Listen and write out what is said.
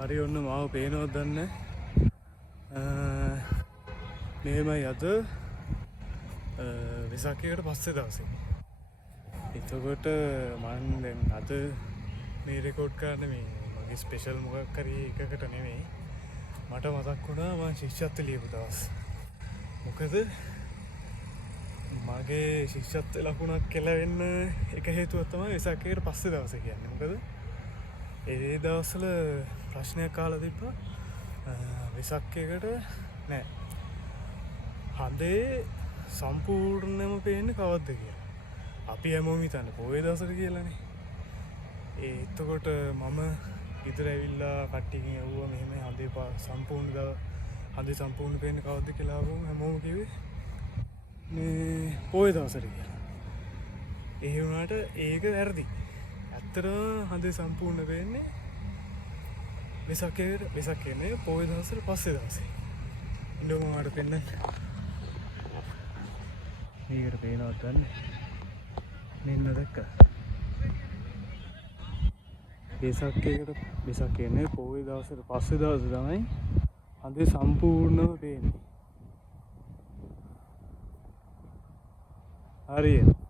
හරි ඔන්න මාව පේනවත් දන්නේ මෙහෙමයි අද වෙසක් එකට පස්සේ දවසේ. එතකොට මම දැන් අද මේ රෙකෝඩ් කරන්න මේ මගේ ස්පෙෂල් මොකක් හරි එකකට නෙමෙයි. මට මතක් වුණා මම ශිෂ්‍යත්ව ලියපු දවස්. මොකද මගේ ශිෂ්‍යත්ව ලකුණක් කෙලවෙන්න එක හේතුවක් තමයි වෙසක් එකට පස්සේ දවසේ කියන්නේ. මොකද ඒ දවස්වල ප්‍රශ්නයක් අහලා තිබ්බා වෙසක් එකට නෑ හඳේ සම්පූර්ණයෙන්ම පේන්නේ කවද්ද කියලා. අපි හැමෝම හිතන්නේ පොයේ දවසට කියලානේ. එතකොට මම ගෙදර ඇවිල්ලා කට්ටියකින් ඇහුවා මෙහෙම හඳේ හඳේ සම්පූර්ණ පේන්නේ කවද්ද කියලා අහුවම හැමෝම කිව්වේ මේ පොයේ දවසට කියලා. ඒ වුණාට ඒක වැරදි. ඇත්තටම හඳේ සම්පූර්ණ පේන්නේ වෙසක් එන්නේ පොයේ දවසට පස්සේ දවසේ. ඉන්නකො මට පෙන්නන්න. මේකට පේනවත් ගන්න. මෙන්න දැක්කද? වෙසක් එන්නේ පොයේ දවසට පස්සේ දවසේ තමයි හඳේ සම්පූර්ණව පේන්නේ. හරියට